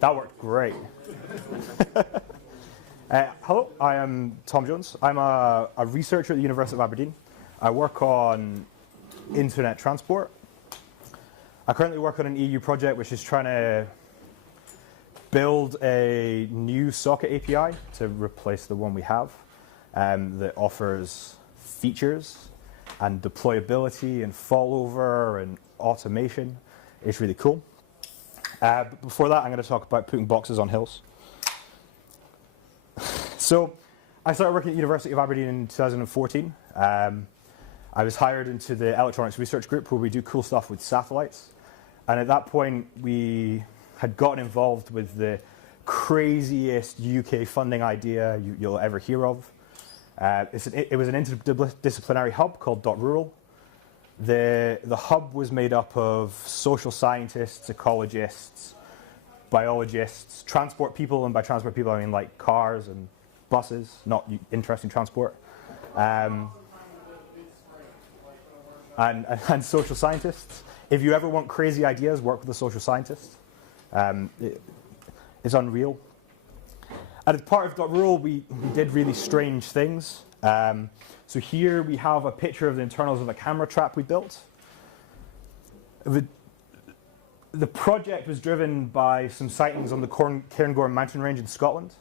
That worked great. Hello, I am Tom Jones. I'm a researcher at the University of Aberdeen. I work on internet transport. I currently work on an EU project which is trying to build a new socket API to replace the one we have that offers features and deployability and failover and automation. It's really cool. But before that, I'm going to talk about putting boxes on hills. So I started working at the University of Aberdeen in 2014. I was hired into the electronics research group where we do cool stuff with satellites. And at that point, we had gotten involved with the craziest UK funding idea you'll ever hear of. It was an interdisciplinary hub called .rural. The hub was made up of social scientists, ecologists, biologists, transport people, and by transport people I mean like cars and buses, not interesting transport, and social scientists. If you ever want crazy ideas, work with a social scientist. It's unreal. And as part of .rural, we did really strange things. So here we have a picture of the internals of a camera trap we built. The project was driven by some sightings on the Cairngorm mountain range in Scotland.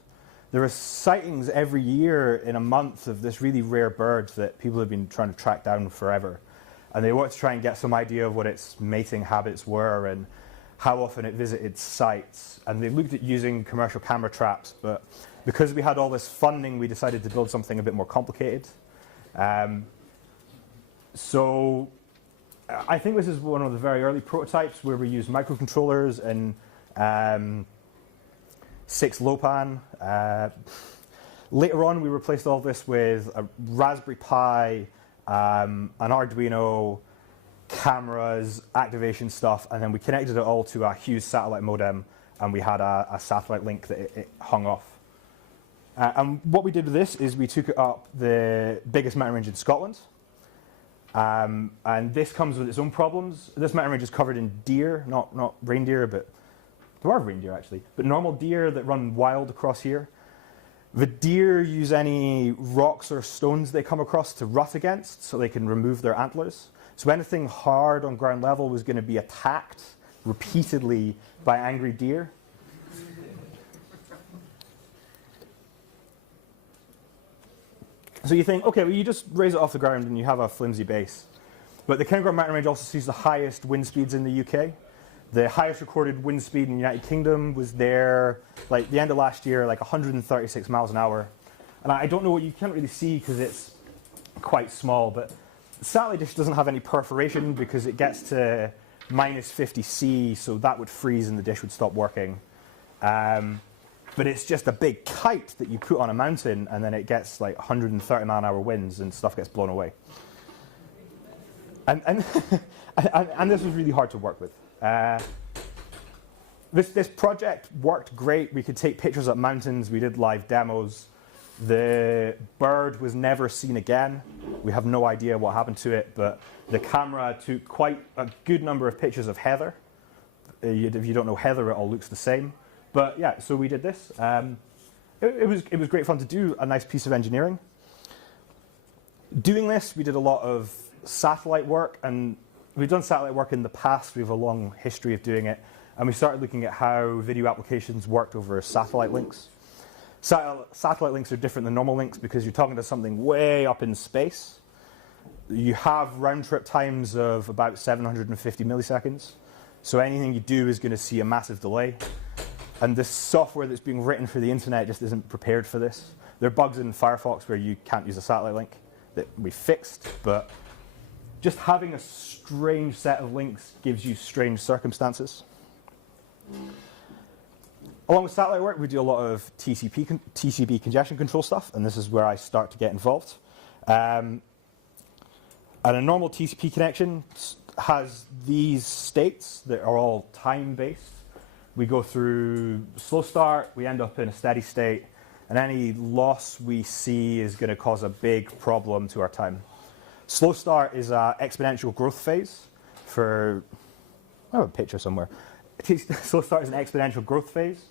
There are sightings every year in a month of this really rare bird that people have been trying to track down forever. And they wanted to try and get some idea of what its mating habits were and how often it visited sites. And they looked at using commercial camera traps, but because we had all this funding, we decided to build something a bit more complicated. So I think this is one of the very early prototypes where we used microcontrollers and 6-LoWPAN. Later on, we replaced all this with a Raspberry Pi, an Arduino, cameras, activation stuff, and then we connected it all to a Hughes satellite modem, and we had a satellite link that it hung off. And what we did with this is we took it up the biggest mountain range in Scotland. And this comes with its own problems. This mountain range is covered in deer, not reindeer, but there are reindeer actually, but normal deer that run wild across here. The deer use any rocks or stones they come across to rut against so they can remove their antlers. So anything hard on ground level was going to be attacked repeatedly by angry deer. So you think, okay, well you just raise it off the ground and you have a flimsy base. But the Cairngorm mountain range also sees the highest wind speeds in the UK. The highest recorded wind speed in the United Kingdom was there, like the end of last year, like 136 miles an hour. And I don't know what you can't really see because it's quite small, but the satellite dish doesn't have any perforation because it gets to minus 50 C, so that would freeze and the dish would stop working. But it's just a big kite that you put on a mountain and then it gets like 130 mile an hour winds and stuff gets blown away. And this was really hard to work with. This project worked great. We could take pictures of mountains. We did live demos. The bird was never seen again. We have no idea what happened to it, but the camera took quite a good number of pictures of heather. If you don't know heather, it all looks the same. But yeah, so we did this. It was great fun to do, a nice piece of engineering. Doing this, we did a lot of satellite work, and we've done satellite work in the past. We have a long history of doing it, and we started looking at how video applications worked over satellite links. Satellite links are different than normal links because you're talking to something way up in space. You have round-trip times of about 750 milliseconds, so anything you do is going to see a massive delay. And the software that's being written for the internet just isn't prepared for this. There are bugs in Firefox where you can't use a satellite link that we fixed, but just having a strange set of links gives you strange circumstances. Along with satellite work, we do a lot of TCP congestion control stuff, and this is where I start to get involved. And a normal TCP connection has these states that are all time-based. We go through slow start, we end up in a steady state, and any loss we see is going to cause a big problem to our time. Slow start is an exponential growth phase for, I have a picture somewhere. slow start is an exponential growth phase.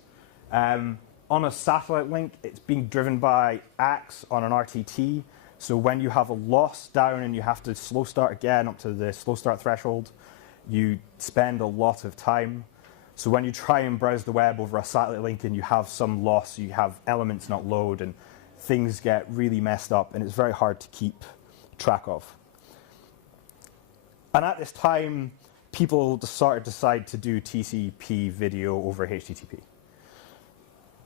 On a satellite link, it's being driven by AX on an RTT. So when you have a loss down and you have to slow start again up to the slow start threshold, you spend a lot of time. So when you try and browse the web over a satellite link and you have some loss, you have elements not load, and things get really messed up, and it's very hard to keep track of. And at this time, people decide to do TCP video over HTTP.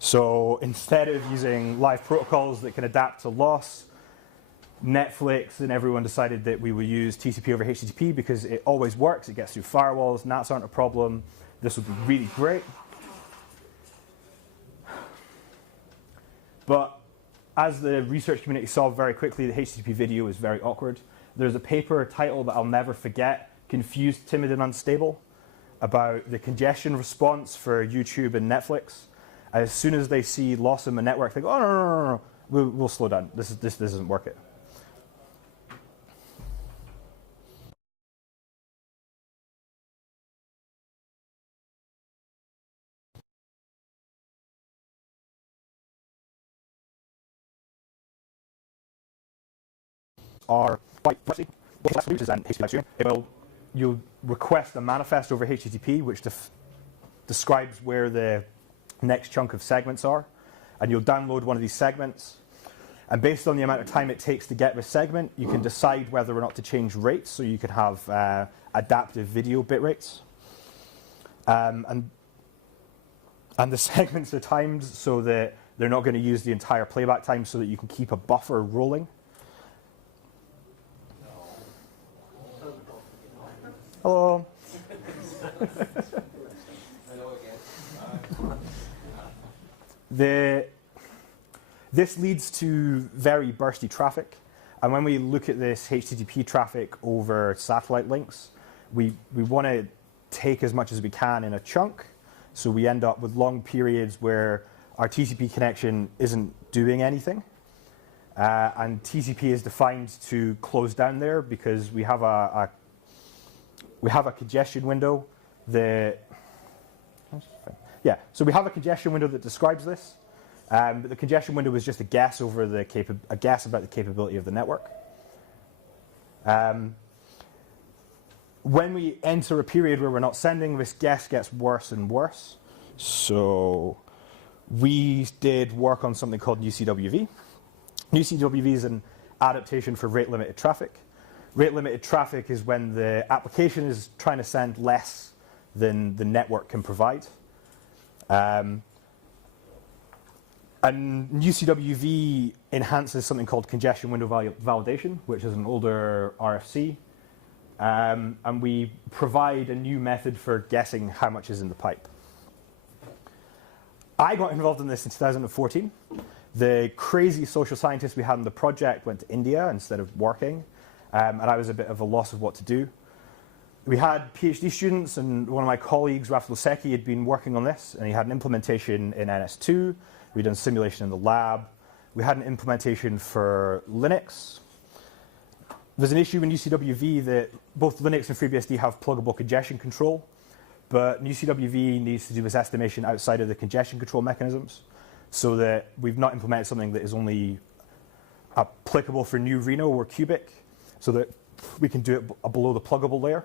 So instead of using live protocols that can adapt to loss, Netflix and everyone decided that we would use TCP over HTTP because it always works, it gets through firewalls, NATs aren't a problem, this would be really great. But as the research community saw very quickly, the HTTP video is very awkward. There's a paper title that I'll never forget, Confused, Timid, and Unstable, about the congestion response for YouTube and Netflix. As soon as they see loss in the network, they go, oh, no, we'll slow down. This doesn't work it. Are quite pricey. What that's produced is an HTTP live stream. You'll request a manifest over HTTP, which describes where the next chunk of segments are, and you'll download one of these segments. And based on the amount of time it takes to get the segment, you can decide whether or not to change rates, so you can have adaptive video bit rates. And the segments are timed so that they're not going to use the entire playback time, so that you can keep a buffer rolling. Hello. This leads to very bursty traffic. And when we look at this HTTP traffic over satellite links, we want to take as much as we can in a chunk. So we end up with long periods where our TCP connection isn't doing anything. And TCP is defined to close down there because we have a congestion window that, so we have a congestion window that describes this, but the congestion window is just a guess over a guess about the capability of the network. When we enter a period where we're not sending, this guess gets worse and worse. So we did work on something called NewCWV. NewCWV is an adaptation for rate-limited traffic. Rate-limited traffic is when the application is trying to send less than the network can provide. And NewCWV enhances something called congestion window validation, which is an older RFC. And we provide a new method for guessing how much is in the pipe. I got involved in this in 2014. The crazy social scientist we had on the project went to India instead of working. And I was a bit of a loss of what to do. We had PhD students, and one of my colleagues, Rafal Oseki, had been working on this, and he had an implementation in NS2. We'd done simulation in the lab. We had an implementation for Linux. There's an issue in UCWV that both Linux and FreeBSD have pluggable congestion control, but UCWV needs to do this estimation outside of the congestion control mechanisms, so that we've not implemented something that is only applicable for new Reno or Cubic, so that we can do it below the pluggable layer.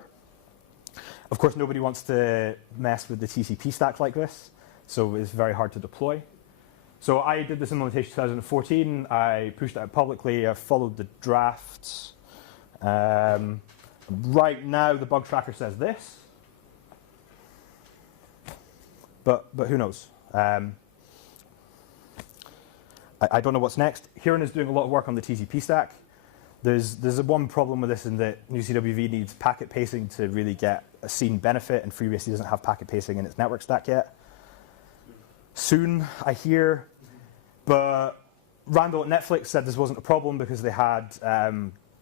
Of course, nobody wants to mess with the TCP stack like this, so it's very hard to deploy. So I did this implementation in 2014. I pushed it out publicly. I followed the drafts. Right now, the bug tracker says this, but who knows? I don't know what's next. Hiran is doing a lot of work on the TCP stack. There's one problem with this in that NewCWV needs packet pacing to really get a seen benefit, and FreeBSD doesn't have packet pacing in its network stack yet. Soon, I hear, but Randall at Netflix said this wasn't a problem because they had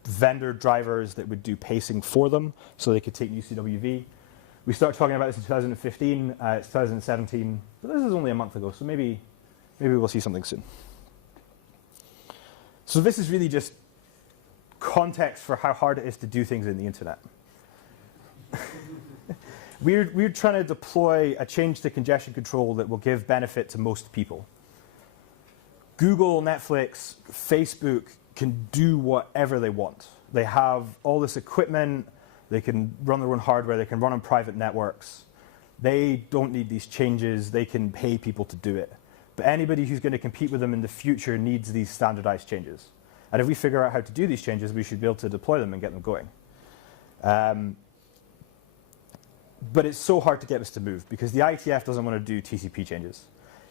vendor drivers that would do pacing for them, so they could take NewCWV. We started talking about this in 2015. It's 2017, but this is only a month ago, so maybe we'll see something soon. So this is really just context for how hard it is to do things in the internet. We're trying to deploy a change to congestion control that will give benefit to most people. Google, Netflix, Facebook can do whatever they want. They have all this equipment, they can run their own hardware, they can run on private networks. They don't need these changes, they can pay people to do it. But anybody who's going to compete with them in the future needs these standardized changes. And if we figure out how to do these changes, we should be able to deploy them and get them going. But it's so hard to get this to move because the IETF doesn't want to do TCP changes.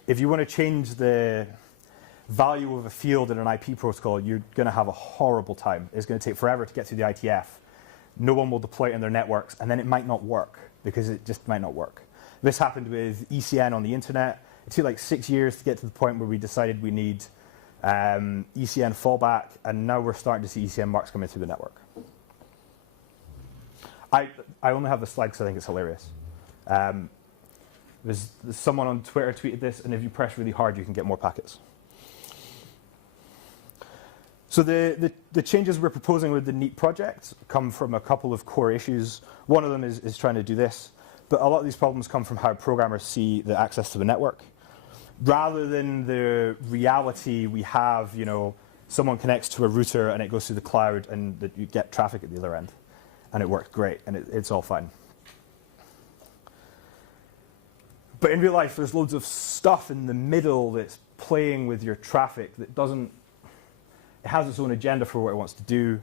If you want to change the value of a field in an IP protocol, you're going to have a horrible time. It's going to take forever to get through the IETF. No one will deploy it in their networks, and then it might not work because it just might not work. This happened with ECN on the internet. It took like 6 years to get to the point where we decided we need ECN fallback, and now we're starting to see ECN marks coming through the network. I only have this slide because I think it's hilarious. There's someone on Twitter tweeted this, and if you press really hard, you can get more packets. So the changes we're proposing with the NEAT project come from a couple of core issues. One of them is trying to do this, but a lot of these problems come from how programmers see the access to the network. Rather than the reality we have, someone connects to a router and it goes through the cloud and that you get traffic at the other end. And it worked great, and it's all fine. But in real life, there's loads of stuff in the middle that's playing with your traffic that doesn't, it has its own agenda for what it wants to do.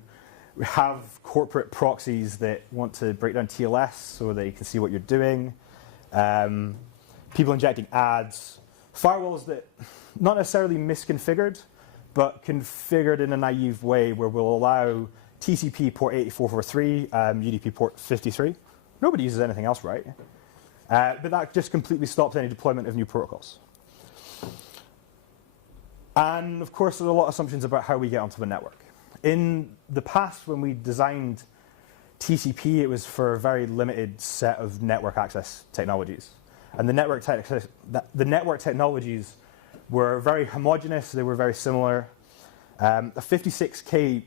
We have corporate proxies that want to break down TLS so they can see what you're doing. People injecting ads. Firewalls that, not necessarily misconfigured, but configured in a naive way where we'll allow TCP port 8443, UDP port 53. Nobody uses anything else, right? But that just completely stops any deployment of new protocols. And of course, there's a lot of assumptions about how we get onto the network. In the past, when we designed TCP, it was for a very limited set of network access technologies. And the network technologies were very homogeneous, they were very similar. A 56K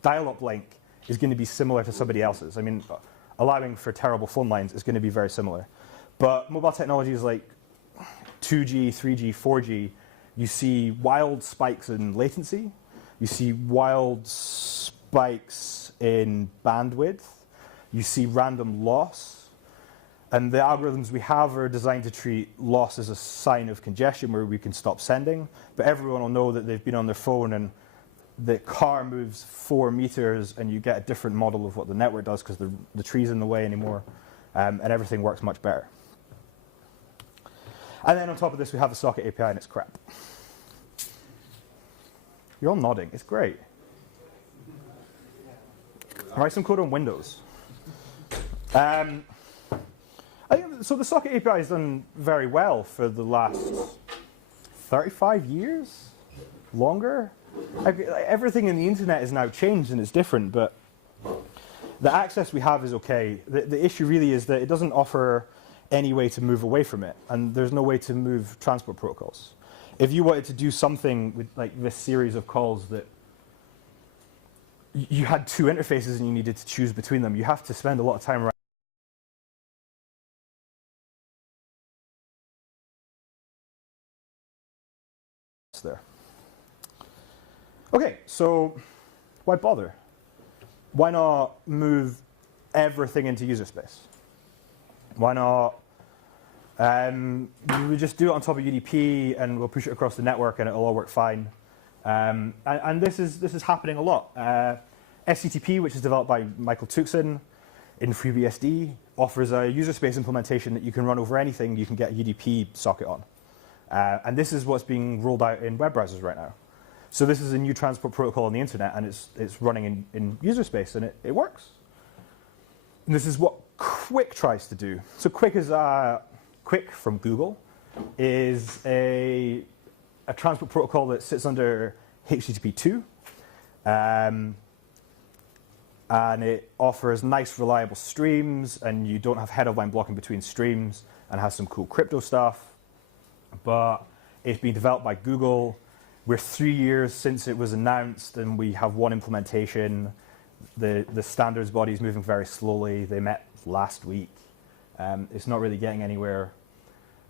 dial-up link is going to be similar to somebody else's. I mean, allowing for terrible phone lines is going to be very similar. But mobile technologies like 2G, 3G, 4G, you see wild spikes in latency. You see wild spikes in bandwidth. You see random loss. And the algorithms we have are designed to treat loss as a sign of congestion where we can stop sending. But everyone will know that they've been on their phone and the car moves 4 meters and you get a different model of what the network does because the tree's in the way anymore, and everything works much better. And then on top of this, we have the socket API and it's crap. You're all nodding. It's great. Write some code on Windows. So the socket API has done very well for the last 35 years, longer. Everything in the internet is now changed and it's different, but the access we have is okay. The issue really is that it doesn't offer any way to move away from it, and there's no way to move transport protocols. If you wanted to do something with like this series of calls that you had 2 interfaces and you needed to choose between them, you have to spend a lot of time around there. Okay, so why bother? Why not move everything into user space? Why not we just do it on top of UDP and we'll push it across the network and it'll all work fine. And this is happening a lot. SCTP, which is developed by Michael Tuxen in FreeBSD, offers a user space implementation that you can run over anything you can get a UDP socket on. And this is what's being rolled out in web browsers right now. So this is a new transport protocol on the internet, and it's running in user space, and it works. And this is what Quick tries to do. So Quick is Quick from Google is a transport protocol that sits under HTTP 2, and it offers nice, reliable streams, and you don't have head-of-line blocking between streams, and has some cool crypto stuff. But it's been developed by Google. We're 3 years since it was announced, and we have 1 implementation. The standards body is moving very slowly. They met last week. It's not really getting anywhere.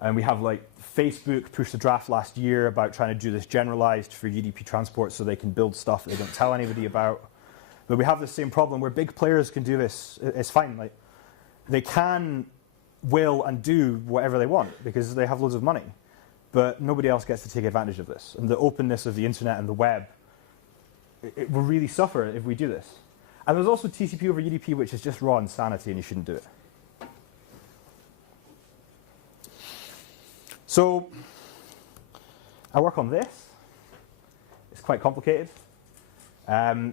And we have like Facebook pushed a draft last year about trying to do this generalized for UDP transport so they can build stuff that they don't tell anybody about. But we have the same problem where big players can do this. It's fine. Like, they can, will, and do whatever they want because they have loads of money. But nobody else gets to take advantage of this. And the openness of the internet and the web, it will really suffer if we do this. And there's also TCP over UDP, which is just raw insanity, and you shouldn't do it. So I work on this. It's quite complicated.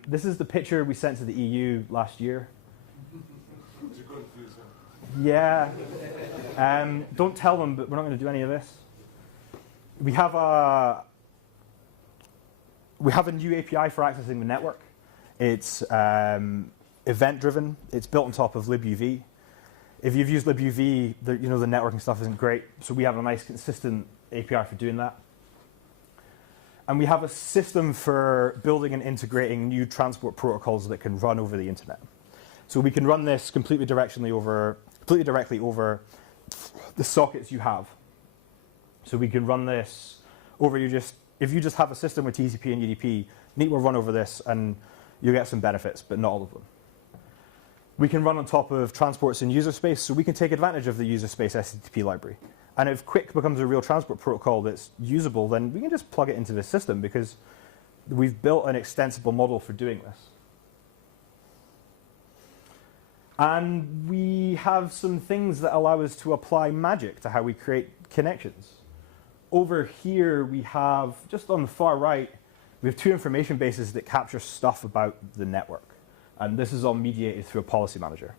This is the picture we sent to the EU last year. Yeah. Don't tell them, but we're not going to do any of this. We have a new API for accessing the network. It's event-driven. It's built on top of libuv. If you've used libuv, the networking stuff isn't great. So we have a nice, consistent API for doing that. And we have a system for building and integrating new transport protocols that can run over the internet. So we can run this completely directly over the sockets you have. So we can run this over if you just have a system with TCP and UDP, Neat will run over this and you'll get some benefits, but not all of them. We can run on top of transports in user space, so we can take advantage of the user space SCTP library. And if Quick becomes a real transport protocol that's usable, then we can just plug it into the system because we've built an extensible model for doing this. And we have some things that allow us to apply magic to how we create connections. Over here, we have, just on the far right, we have two information bases that capture stuff about the network. And this is all mediated through a policy manager.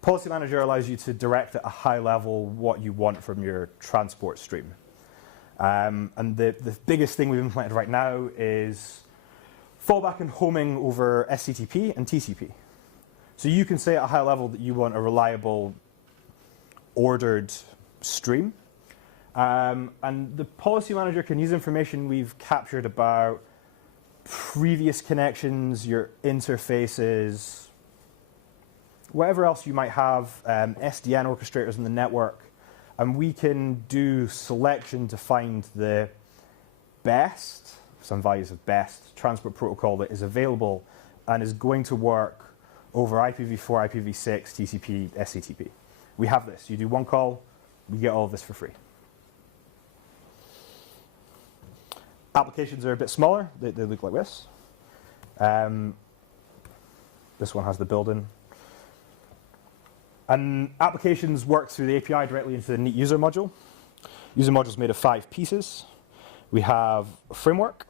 Policy manager allows you to direct at a high level what you want from your transport stream. And the biggest thing we've implemented right now is fallback and homing over SCTP and TCP. So you can say at a high level that you want a reliable, ordered stream. And the policy manager can use information we've captured about previous connections, your interfaces, whatever else you might have, SDN orchestrators in the network, and we can do selection to find the best, some values of best, transport protocol that is available and is going to work over IPv4, IPv6, TCP, SCTP. We have this. You do one call, we get all of this for free. Applications are a bit smaller. They look like this. This one has the build-in. And applications work through the API directly into the Neat user module. User module is made of 5 pieces. We have a framework.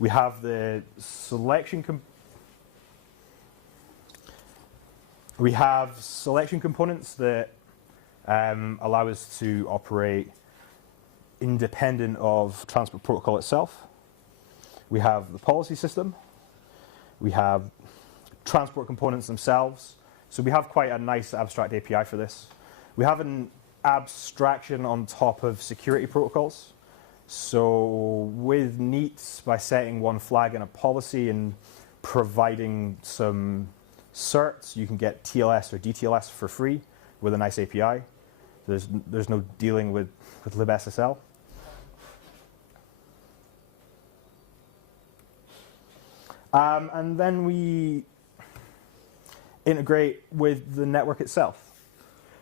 We have the selection components that allow us to operate independent of transport protocol itself. We have the policy system. We have transport components themselves. So we have quite a nice abstract API for this. We have an abstraction on top of security protocols. So with Neat, by setting one flag in a policy and providing some certs, you can get TLS or DTLS for free with a nice API. There's no dealing with libSSL. And then we integrate with the network itself.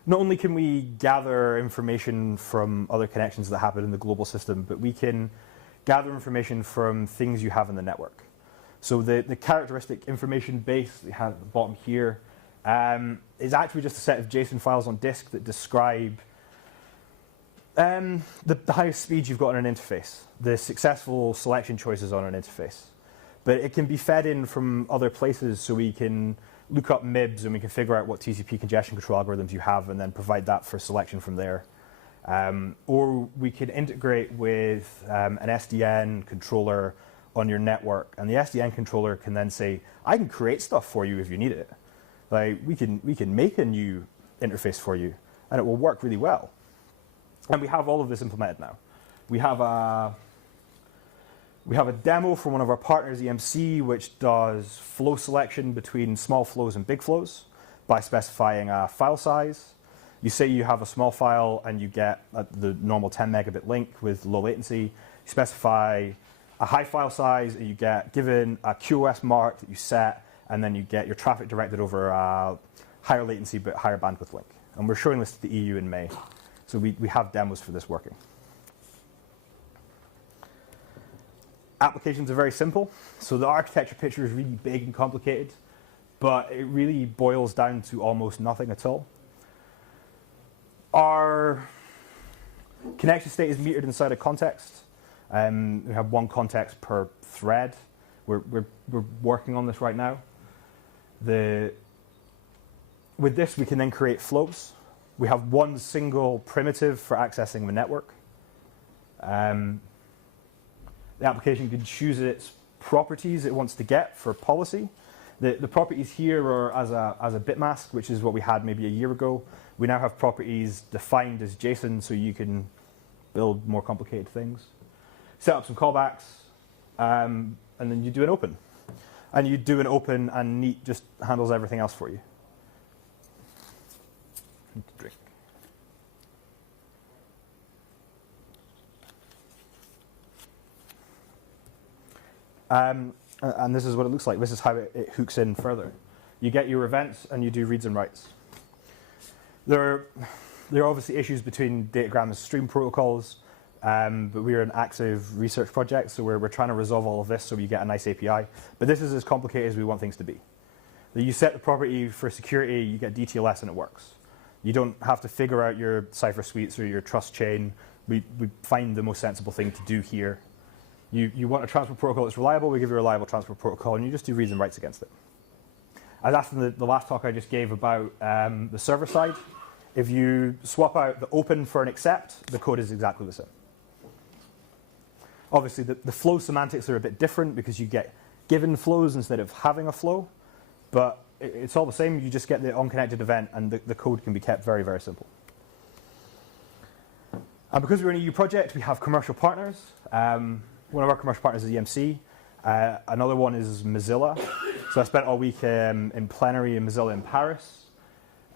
Not only can we gather information from other connections that happen in the global system, but we can gather information from things you have in the network. So the characteristic information base that you have at the bottom here is actually just a set of JSON files on disk that describe the highest speed you've got on an interface, the successful selection choices on an interface. But it can be fed in from other places, so we can look up MIBs and we can figure out what TCP congestion control algorithms you have and then provide that for selection from there. Or we can integrate with an SDN controller on your network, and the SDN controller can then say, I can create stuff for you if you need it. Like we can make a new interface for you, and it will work really well. And we have all of this implemented now. We have a demo from one of our partners, EMC, which does flow selection between small flows and big flows by specifying a file size. You say you have a small file and you get the normal 10 megabit link with low latency. You specify a high file size, and you get given a QoS mark that you set, and then you get your traffic directed over a higher latency but higher bandwidth link. And we're showing this to the EU in May. So we have demos for this working. Applications are very simple. So the architecture picture is really big and complicated, but it really boils down to almost nothing at all. Our connection state is metered inside a context. We have one context per thread. We're working on this right now. With this, we can then create flows. We have one single primitive for accessing the network. The application can choose its properties it wants to get for policy. The properties here are as a bit mask, which is what we had maybe a year ago. We now have properties defined as JSON, so you can build more complicated things. Set up some callbacks, and then you do an open. And you do an open, and Neat just handles everything else for you. Drink. And this is what it looks like. This is how it hooks in further. You get your events, and you do reads and writes. There are obviously issues between Datagram and stream protocols, but we are an active research project, so we're trying to resolve all of this so you get a nice API. But this is as complicated as we want things to be. You set the property for security, you get DTLS, and it works. You don't have to figure out your cipher suites or your trust chain. We find the most sensible thing to do here. You want a transport protocol that's reliable, we give you a reliable transport protocol, and you just do reads and writes against it. I was asked in the last talk I just gave about the server side. If you swap out the open for an accept, the code is exactly the same. Obviously, the flow semantics are a bit different because you get given flows instead of having a flow, but it's all the same. You just get the unconnected event, and the code can be kept very, very simple. And because we're an EU project, we have commercial partners. One of our commercial partners is EMC. Another one is Mozilla. So I spent all week in plenary in Mozilla in Paris.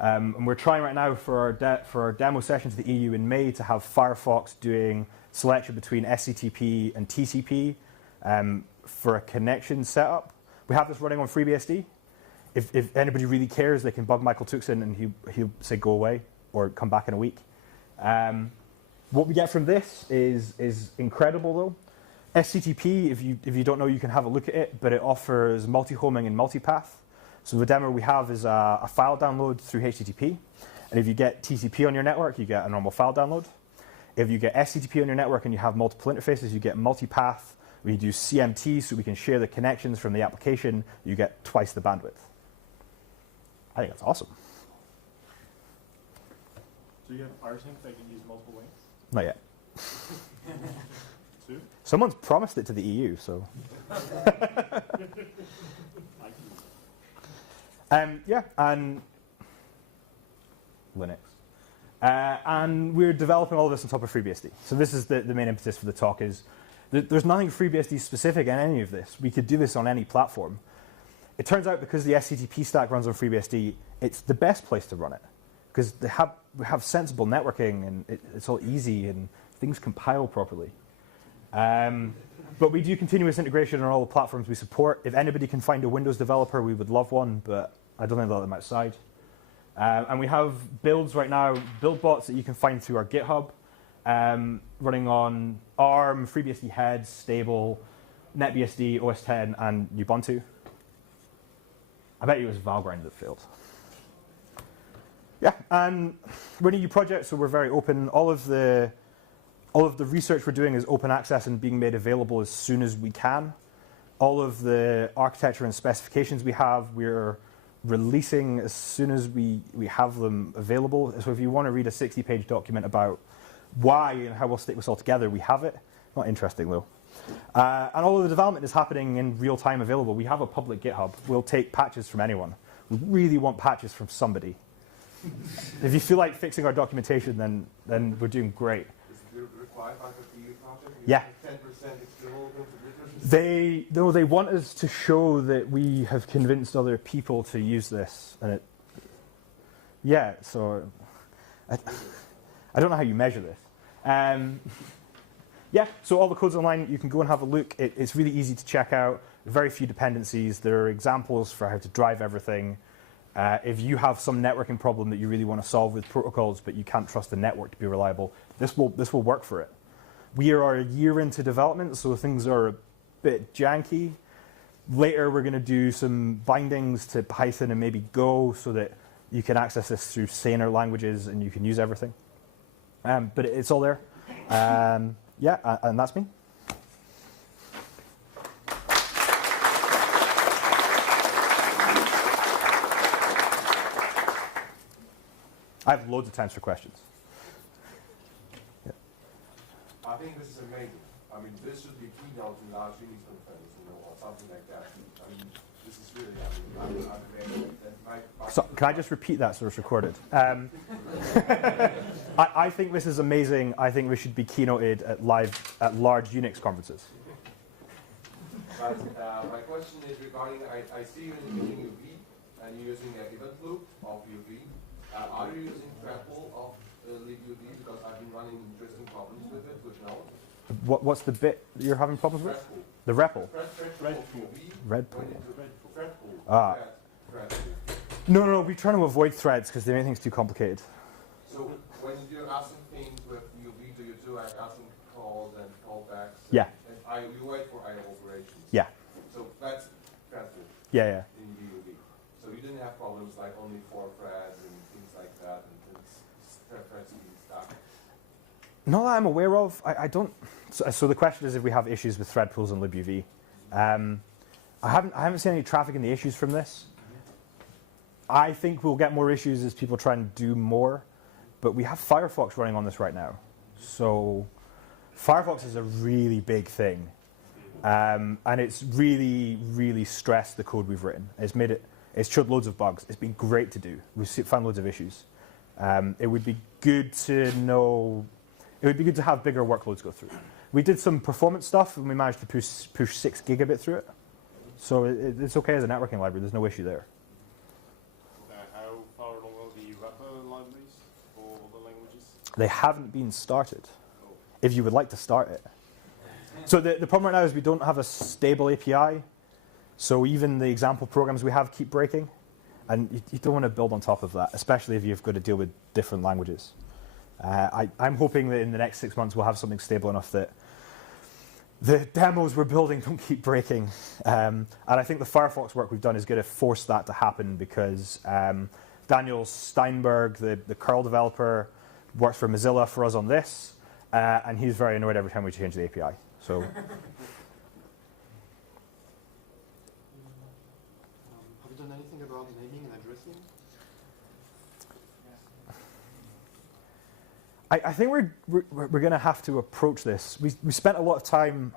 And we're trying right now for our demo session to the EU in May to have Firefox doing selection between SCTP and TCP for a connection setup. We have this running on FreeBSD. If anybody really cares, they can bug Michael Tuxin and he'll say go away or come back in a week. What we get from this is incredible though. SCTP, if you don't know, you can have a look at it, but it offers multi-homing and multipath. So the demo we have is a file download through HTTP. And if you get TCP on your network, you get a normal file download. If you get SCTP on your network and you have multiple interfaces, you get multipath. We do CMT so we can share the connections from the application. You get twice the bandwidth. I think that's awesome. So you have rsync that can use multiple links? Not yet. Soon? Someone's promised it to the EU, so. Yeah, and Linux. And we're developing all of this on top of FreeBSD. So this is the main impetus for the talk is there's nothing FreeBSD specific in any of this. We could do this on any platform. It turns out because the SCTP stack runs on FreeBSD, it's the best place to run it because we have sensible networking and it's all easy and things compile properly. But we do continuous integration on all the platforms we support. If anybody can find a Windows developer, we would love one, but I don't think they'll let them outside. And we have builds right now, build bots that you can find through our GitHub, running on ARM, FreeBSD heads, stable, NetBSD, OS 10, and Ubuntu. I bet you it was Valgrind that failed. Yeah, and we're a new project, so we're very open. All of the research we're doing is open access and being made available as soon as we can. All of the architecture and specifications we have, we're releasing as soon as we have them available. So if you want to read a 60-page document about why and how we'll stick this all together, we have it. Not interesting, though. And all of the development is happening in real time available. We have a public GitHub. We'll take patches from anyone. We really want patches from somebody. If you feel like fixing our documentation, then we're doing great. Required by the EU project? Yeah. 10% external contributors? They want us to show that we have convinced other people to use this, and yeah. So I don't know how you measure this. Yeah, so all the code's online. You can go and have a look. It's really easy to check out. Very few dependencies. There are examples for how to drive everything. If you have some networking problem that you really want to solve with protocols, but you can't trust the network to be reliable, this will work for it. We are a year into development, so things are a bit janky. Later, we're going to do some bindings to Python and maybe Go so that you can access this through saner languages and you can use everything. But it's all there. Yeah, and that's me. I have loads of times for questions. Yeah. I think this is amazing. I mean, this should be keynote in large Unix conference, or something like that. I mean, this is really, So can I just repeat that so it's recorded? I think this is amazing. I think we should be keynoted at large Unix conferences. But my question is regarding, I see you using UV and you're using an event loop of UV. Are you using REPL of libuv? Because I've been running interesting problems with it, with Node. What's the bit that you're having problems with? The REPL. REPL. Ah. No, we're trying to avoid threads because they make things too complicated. So when you're asking things with UV, do you do like async calls and callbacks? Yeah. And you wait for IO operations? Yeah. So that's transit Yeah. in UV. So you didn't have problems like only 4 threads and things like that and threads being stuck? Not that I'm aware of. I don't. So the question is if we have issues with thread pools and libuv. I haven't seen any traffic in the issues from this. I think we'll get more issues as people try and do more, but we have Firefox running on this right now. So Firefox is a really big thing, and it's really, really stressed the code we've written. It's showed loads of bugs. It's been great to do. We've found loads of issues. It would be good to know. It would be good to have bigger workloads go through. We did some performance stuff, and we managed to push 6 gigabit through it. So it's okay as a networking library. There's no issue there. How far along are the wrapper libraries for the languages? They haven't been started. If you would like to start it. So the problem right now is we don't have a stable API. So even the example programs we have keep breaking. And you don't want to build on top of that, especially if you've got to deal with different languages. I'm hoping that in the next 6 months we'll have something stable enough that the demos we're building don't keep breaking. And I think the Firefox work we've done is going to force that to happen because Daniel Steinberg, the curl developer, works for Mozilla for us on this. And he's very annoyed every time we change the API. So. Have you done anything about naming and addressing? I think we're going to have to approach this. We spent a lot of time.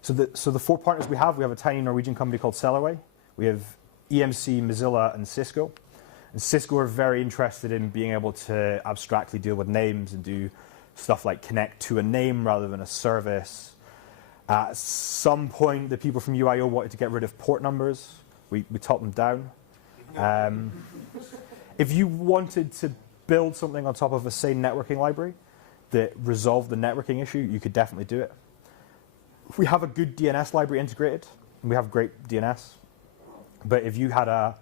So the 4 partners we have a tiny Norwegian company called Cellaway. We have EMC, Mozilla, and Cisco. And Cisco are very interested in being able to abstractly deal with names and do stuff like connect to a name rather than a service. At some point, the people from UIO wanted to get rid of port numbers. We talked them down. If you wanted to build something on top of a sane networking library that resolved the networking issue, you could definitely do it. We have a good DNS library integrated, and we have great DNS. But if you had a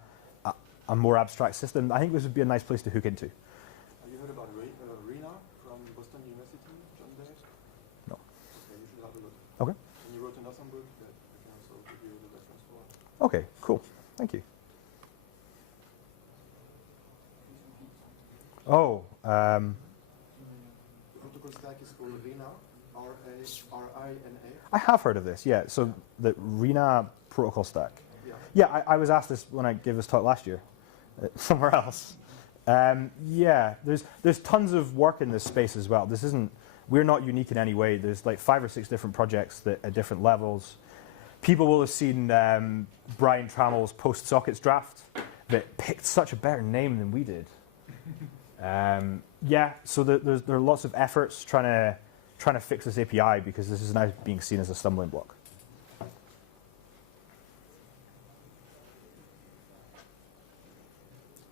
more abstract system, I think this would be a nice place to hook into. Have you heard about Rena from Boston University, John Day? No. Okay, you should have a look. Okay. And he wrote an awesome book that I can also give you the reference for. Okay, cool. Thank you. Oh. The protocol stack is called Rena, R-I-N-A. I have heard of this, yeah. So the Rena protocol stack. Yeah. Yeah, I was asked this when I gave this talk last year, somewhere else. Yeah, there's tons of work in this space as well. We're not unique in any way. There's like 5 or 6 different projects that at different levels. People will have seen Brian Trammell's post-sockets draft that picked such a better name than we did. Yeah, so there are lots of efforts trying to fix this API because this is now being seen as a stumbling block.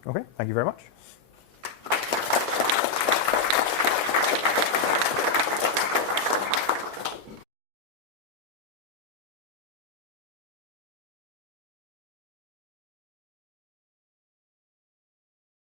Okay, thank you very much.